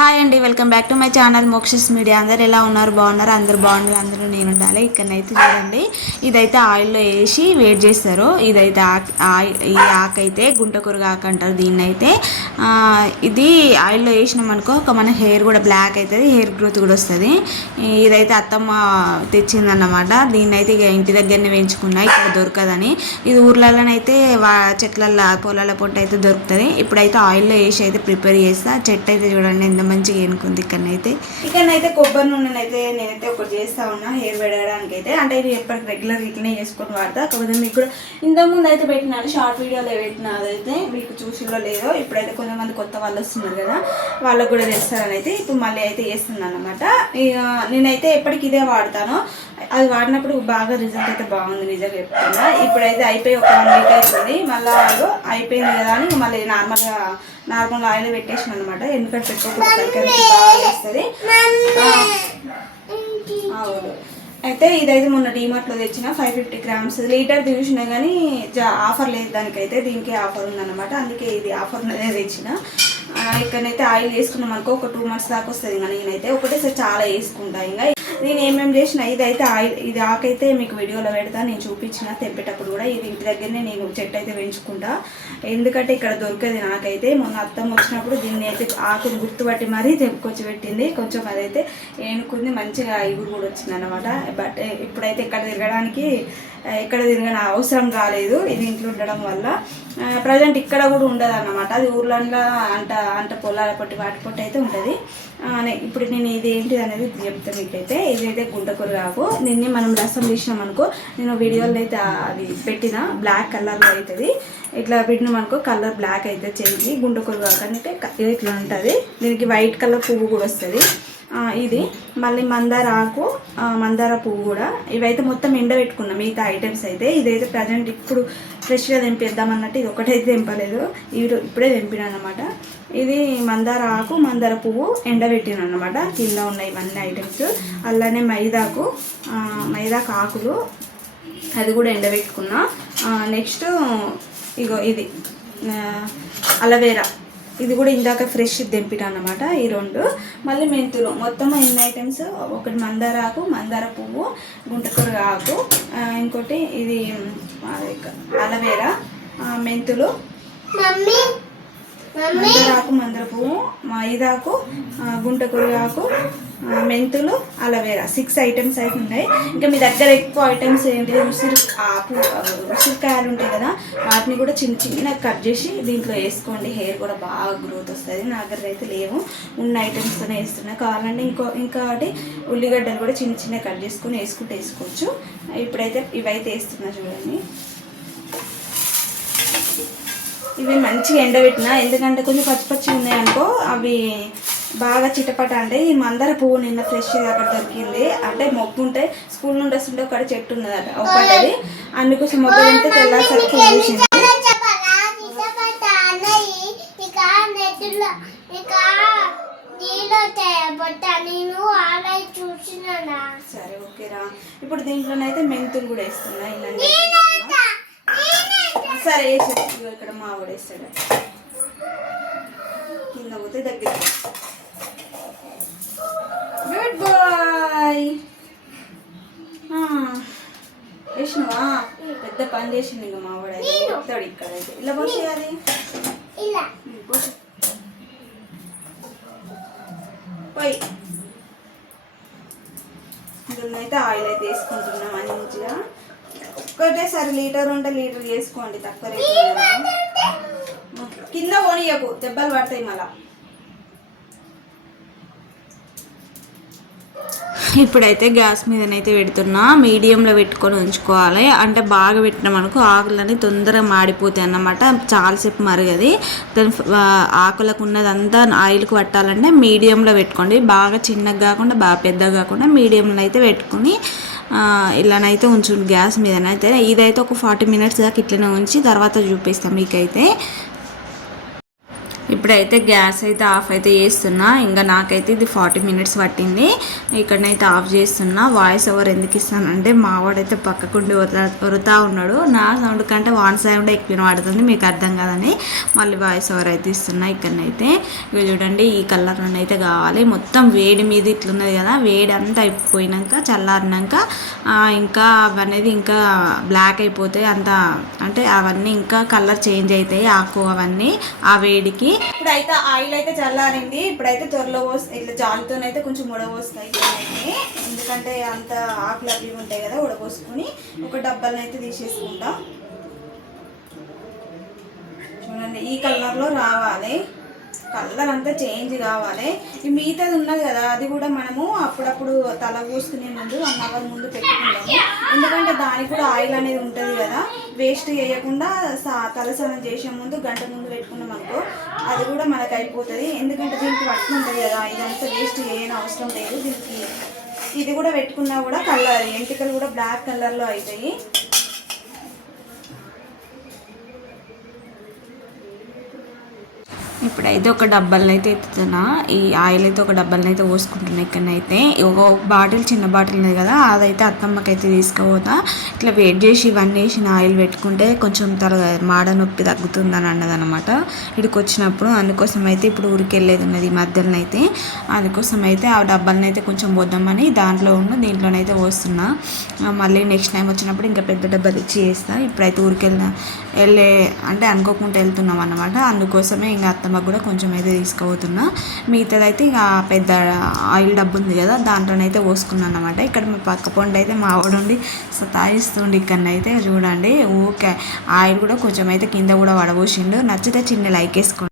Hi అండి, welcome back to my channel Moksha's Media. అందరు ఎలా ఉన్నారు? బాగున్నారు? అందరు బాగున్నారు, అందరూ నేను ఉండాలి. ఇక్కడనైతే చూడండి, ఇదైతే ఆయిల్లో వేసి వేడి చేస్తారు. ఇదైతే ఈ ఆకైతే గుంటకూరగా ఆకు అంటారు దీన్ని అయితే. ఇది ఆయిల్లో వేసినాం అనుకో మన హెయిర్ కూడా బ్లాక్ అవుతుంది, హెయిర్ గ్రోత్ కూడా వస్తుంది. ఇదైతే అత్తమ్మ తెచ్చిందన్నమాట. దీన్ని అయితే ఇక ఇంటి దగ్గరనే వేయించుకున్నా, ఇక్కడ దొరకదని. ఇది ఊర్లలోనైతే చెట్లల్లో పొలాల పొట్టు అయితే దొరుకుతుంది. ఇప్పుడైతే ఆయిల్లో వేసి అయితే ప్రిపేర్ చేస్తా. చెట్టు అయితే చూడండి ఎంత మంచిగా ఎనుకుంది. ఇక్కడనైతే కొబ్బరి నూనె అయితే నేనైతే ఒకటి చేస్తా ఉన్నా హెయిర్ పెరగడానికి అయితే. అంటే ఇది ఎప్పటికి రెగ్యులర్ ఇట్లనే చేసుకొని వాడతా. కాకపోతే మీకు కూడా ఇంతకుముందు అయితే పెట్టినాను, షార్ట్ వీడియోలో పెట్టిన అదైతే మీకు చూసిలో లేదో. ఇప్పుడైతే కొంతమంది కొత్త వాళ్ళు వస్తున్నారు కదా, వాళ్ళకు కూడా తెలుస్తారని అయితే ఇప్పుడు మళ్ళీ అయితే చేస్తున్నాను అనమాట. ఇక నేనైతే ఎప్పటికి ఇదే వాడతాను. అది వాడినప్పుడు బాగా రిజల్ట్ అయితే బాగుంది, నిజంగా చెప్తున్నా. ఇప్పుడైతే అయిపోయి ఒక 1 వీక్ అవుతుంది. మళ్ళీ అయిపోయింది కదా అని మళ్ళీ నార్మల్ ఆయిల్ పెట్టేసాను అనమాట. ఎందుకంటే పెట్టుకోకుండా బాగా వేస్తుంది. అవును, అయితే ఇదైతే మొన్న డీమార్ట్లో తెచ్చిన 550 grams లీటర్ చూసినా కానీ ఆఫర్ లేదు దానికైతే. దీనికి ఆఫర్ ఉందన్నమాట, అందుకే ఇది ఆఫర్ తెచ్చిన. ఇక్కడనైతే ఆయిల్ వేసుకున్నాం అనుకో ఒక 2 months దాకా వస్తుంది. ఇంకా నేనైతే ఒకటేసారి చాలా వేసుకుంటా. ఇంకా నేను ఏమేమి చేసిన ఇదైతే ఆయిల్, ఇది ఆకైతే మీకు వీడియోలో పెడతా, నేను చూపించిన తెంపేటప్పుడు కూడా. ఇది ఇంటి దగ్గరనే నేను చెట్టు అయితే పెంచుకుంటా, ఎందుకంటే ఇక్కడ దొరికేది నాకైతే. మొన్న అత్తమ్మ వచ్చినప్పుడు దీన్ని అయితే ఆకుని గుర్తుపట్టి మరీ తెంపుకొచ్చి పెట్టింది. కొంచెం అదైతే ఏనుకుంది, మంచిగా ఇగురు కూడా వచ్చింది అనమాట. బట్ ఇప్పుడైతే ఇక్కడ తిరగని అవసరం రాలేదు ఇది ఇంట్లో ఉండడం వల్ల. ప్రజెంట్ ఇక్కడ కూడా ఉండదు అన్నమాట, అది ఊర్లలో అంట పొలాల పొట్టి వాటి పొట్టి అయితే ఉంటుంది. ఇప్పుడు నేను ఇది ఏంటిది అనేది చెప్తాను మీకైతే. ఇదైతే గుంటకూర ఆకు. దీన్ని మనం రసం తీసినాం అనుకో, నేను వీడియోలో అయితే అది పెట్టిన బ్లాక్ కలర్లో అవుతుంది. ఇట్లా పెట్టినాం అనుకో కలర్ బ్లాక్ అయితే చేసి గుంటకూర ఆకు అంటే ఇట్లా ఉంటుంది. దీనికి వైట్ కలర్ పువ్వు కూడా వస్తుంది. ఇది మళ్ళీ మందార ఆకు, మందార పువ్వు కూడా. ఇవైతే మొత్తం ఎండబెట్టుకున్నాం మిగతా ఐటమ్స్ అయితే. ఇదైతే ప్రజెంట్ ఇప్పుడు ఫ్రెష్గా తెంపేద్దామన్నట్టు ఇది ఒకటైతే తెంపలేదు, ఇప్పుడే తెంపినాను అనమాట. ఇది మందార ఆకు, మందార పువ్వు ఎండబెట్టినాను అనమాట. కింద ఉన్న ఇవన్నీ ఐటమ్స్. అలానే మైదాకు ఆకులు, అది కూడా ఎండబెట్టుకున్నా. నెక్స్ట్ ఇగో ఇది అలవేరా, ఇది కూడా ఇందాక ఫ్రెష్ తెంపినా అనమాట. ఈ 2 మళ్ళీ మెంతులు. మొత్తం ఎన్ని ఐటమ్స్, ఒకటి మందార ఆకు, మందార పువ్వు, గుంటకూర ఆకు, ఇంకోటి ఇది అలవేరా, మెంతులు, మందార ఆకు, మందార పువ్వు, మైదాకు, గుంటకూర ఆకు, మెంతులు, అలవేరా. 6 ఐటమ్స్ అయితే ఉన్నాయి. ఇంకా మీ దగ్గర ఎక్కువ ఐటమ్స్ ఏంటిది, ఉసిరికాయలు ఉంటాయి కదా, వాటిని కూడా చిన్న కట్ చేసి దీంట్లో వేసుకోండి. హెయిర్ కూడా బాగా గ్రోత్ వస్తుంది. నా దగ్గర అయితే లేవు, ఉన్న ఐటమ్స్తోనే వేస్తున్నా. కావాలంటే ఇంకోటి ఉల్లిగడ్డలు కూడా చిన్న కట్ చేసుకొని వేసుకోవచ్చు. ఇప్పుడైతే ఇవైతే వేస్తున్నా చూడండి. ఇవి మంచిగా ఎండబెట్టిన, ఎందుకంటే కొంచెం పచ్చి ఉన్నాయనుకో అవి బాగా చిటపట. అంటే ఈ మందార పువ్వు నిన్న ఫ్రెష్ అక్కడ దొరికింది. అంటే మొగ్గు ఉంటే స్కూల్ నుండి వస్తుంటే ఒక చెట్టు ఉన్నదట ఒకటి, అందుకోసం మొగ్గు తింటే తెల్లాసరికి చూసింది. సరే ఓకేరా. ఇప్పుడు దీంట్లోనైతే మెంతులు కూడా వేస్తున్నా. ఇలా సరే వేసి ఇక్కడ మా వేస్తాడు, కింద పోతే దగ్గర. Good boy. వేసినవా? పెద్ద పని చేసింది ఇంకా మా వాడు అయితే. చెప్తాడు ఇక్కడ అయితే ఇలా పోసేయాలి. పోయి ఇందులోనైతే ఆయిల్ అయితే వేసుకుంటున్నాం మంచిగా. ఒకటేసారి లీటర్ ఉంటే లీటర్ చేసుకోండి, తక్కువ రేట్. కింద పోనీయకు, దెబ్బలు పడతాయి మళ్ళా. ఇప్పుడైతే గ్యాస్ మీదనైతే పెడుతున్నా. మీడియంలో పెట్టుకొని ఉంచుకోవాలి. అంటే బాగా పెట్టినాం అనుకో ఆకులని తొందరగా మాడిపోతాయి అన్నమాట, చాలాసేపు మరగది. దాని ఆకులకు ఉన్నదంతా ఆయిల్కి పట్టాలంటే మీడియంలో పెట్టుకోండి. బాగా చిన్నగా కాకుండా బాగా పెద్దగా కాకుండా మీడియంలో అయితే పెట్టుకుని ఇలానైతే ఉంచండి గ్యాస్ మీదనైతే. ఇదైతే ఒక 40 minutes దాకా ఇట్లనే ఉంచి తర్వాత చూపిస్తాం మీకైతే. ఇప్పుడైతే గ్యాస్ అయితే ఆఫ్ అయితే చేస్తున్నా. ఇంకా నాకైతే ఇది 40 minutes పట్టింది. ఇక్కడనైతే ఆఫ్ చేస్తున్నా. వాయిస్ ఓవర్ ఎందుకు ఇస్తానంటే మావాడైతే పక్కకుండి వరుతా ఉన్నాడు. నా సౌండ్ కంటే వాన్ సౌండ్ ఎక్కువ పడుతుంది, మీకు అర్థం కాదని మళ్ళీ వాయిస్ ఓవర్ అయితే ఇస్తున్నా. ఇక్కడనైతే ఇవి చూడండి, ఈ కలర్ అయితే కావాలి. మొత్తం వేడి మీద ఇట్లున్నది కదా, వేడి అంతా అయిపోయినాక చల్లారినాక ఇంకా అవనేది ఇంకా బ్లాక్ అయిపోతాయి అంత, అంటే అవన్నీ ఇంకా కలర్ చేంజ్ అవుతాయి ఆకు అవన్నీ ఆ వేడికి. ఇప్పుడైతే ఆయిల్ అయితే చల్లారింది. ఇప్పుడైతే త్వరలో ఇట్లా జాలితోనైతే కొంచెం ఉడబోస్తాయి ఎందుకంటే అంత ఆకులు అవి ఉంటాయి కదా, ఉడబోసుకొని ఒక డబ్బాలను అయితే తీసేసుకుంటా. చూడండి ఈ కలర్లో రావాలి, కలర్ అంతా చేంజ్ కావాలి. ఈ మిగతాది ఉన్నది కదా, అది కూడా మనము అప్పుడప్పుడు తల పూసుకునే ముందు 1 hour ముందు పెట్టుకుంటాము. ఎందుకంటే దానికి కూడా ఆయిల్ అనేది ఉంటుంది కదా, వేస్ట్ చేయకుండా తలస్నానం చేసే ముందు గంట ముందు పెట్టుకున్నాం అనుకో, అది కూడా మనకు అయిపోతుంది. ఎందుకంటే దీనికి పట్టు ఉంటుంది కదా, ఇదంతా వేస్ట్ చేయని అవసరం లేదు. దీనికి ఇది కూడా పెట్టుకున్నా కూడా కలర్ ఎంటికలు కూడా బ్లాక్ కలర్లో అవుతాయి. ఇప్పుడైతే ఒక డబ్బాలను అయితే ఎత్తుతున్నా. ఈ ఆయిల్ అయితే ఒక డబ్బాలను అయితే పోసుకుంటున్నా. ఇక్కడనైతే ఒక బాటిల్, చిన్న బాటిల్ ఉంది కదా, అదైతే అత్తమ్మకైతే తీసుకుపోతా. ఇట్లా వెయిట్ చేసి ఇవన్నీ వేసిన ఆయిల్ పెట్టుకుంటే కొంచెం మాడ నొప్పి తగ్గుతుందని అన్నదనమాట ఇక్కడికి వచ్చినప్పుడు. అందుకోసం అయితే ఇప్పుడు ఊరికెళ్ళేది ఉన్నది ఈ మధ్యలో అయితే, అందుకోసం అయితే ఆ డబ్బాలను అయితే కొంచెం పోద్దామని దీంట్లోనైతే పోస్తున్నా. మళ్ళీ నెక్స్ట్ టైం వచ్చినప్పుడు ఇంకా పెద్ద డబ్బా తెచ్చి చేస్తాను. ఇప్పుడైతే వెళ్ళే అంటే అనుకోకుండా వెళ్తున్నాం అన్నమాట. అందుకోసమే ఇంకా అత్తమ్మకు కూడా కొంచెం అయితే తీసుకుపోతున్నా. మిగతాదైతే ఇక పెద్ద ఆయిల్ డబ్బు ఉంది కదా, దాంట్లోనైతే పోసుకున్నాను అనమాట. ఇక్కడ మీ పక్క పొండి అయితే మా ఆవిడండి సతాయిస్తుండి. ఇక్కడనైతే చూడండి ఊకే ఆయిల్ కూడా కొంచెం అయితే కింద కూడా వడబోసిండు. నచ్చితే చిన్న లైక్ వేసుకోండి.